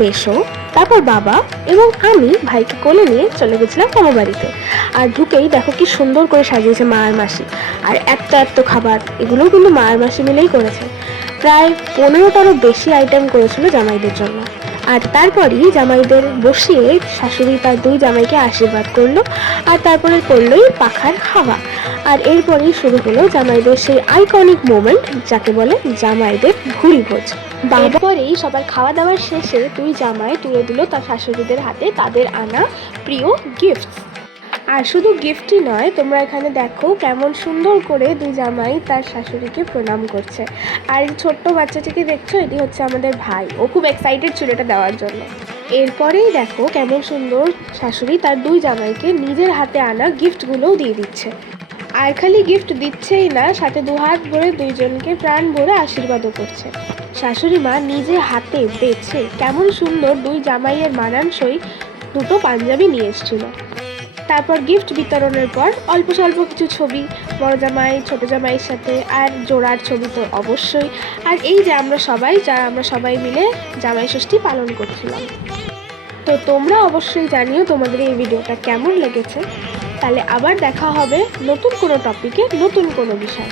মেসো, তারপর বাবা এবং আমি ভাইকে কোলে নিয়ে চলে গেছিলাম মামা বাড়িতে। আর ঢুকেই দেখো কি সুন্দর করে সাজিয়েছে মা আর মাসি। আর এত এত খাবার, এগুলোও কিন্তু মা আর মাসি মিলেই করেছে। প্রায় 15টারও বেশি আইটেম করেছিল জামাইদের জন্য। আর তারপরই জামাইদের বসিয়ে শাশুড়ি তার দুই জামাইকে আশীর্বাদ করলো। আর তারপরে করলোই পাখার হাওয়া। আর এরপরেই শুরু হলো জামাইদের সেই আইকনিক মোমেন্ট, যাকে বলে জামাইদের ভুরি ভোজ। তারপরেই সবার খাওয়া দাওয়ার শেষে দুই জামাই তুলে দিল তার শাশুড়িদের হাতে তাদের আনা প্রিয় গিফটস। আর শুধু গিফটই নয়, তোমরা এখানে দেখো কেমন সুন্দর করে দুই জামাই তার শাশুড়িকে প্রণাম করছে। আর এই ছোট্ট বাচ্চাটিকে দেখছো, এটি হচ্ছে আমাদের ভাই। ও খুব এক্সাইটেড ছিল এটা দেওয়ার জন্য। এরপরেই দেখো কেমন সুন্দর শাশুড়ি তার দুই জামাইকে নিজের হাতে আনা গিফটগুলোও দিয়ে দিচ্ছে। আর খালি গিফট দিচ্ছেই না, সাথে দুহাত ভরে দুইজনকে প্রাণ ভরে আশীর্বাদও করছে। শাশুড়ি মা নিজে হাতে বেছে কেমন সুন্দর দুই জামাইয়ের মানানসই দুটো পাঞ্জাবি নিয়ে এসেছিল। তারপর গিফট বিতরণের পর অল্প স্বল্প কিছু ছবি, বড় জামাই ছোট জামাইয়ের সাথে, আর জোড়ার ছবি তো অবশ্যই। আর এই যে আমরা সবাই মিলে জামাই ষষ্ঠী পালন করছিলাম। তো তোমরা অবশ্যই জানিও তোমাদের এই ভিডিওটা কেমন লেগেছে। তাহলে আবার দেখা হবে নতুন কোনো টপিকে, নতুন কোনো বিষয়।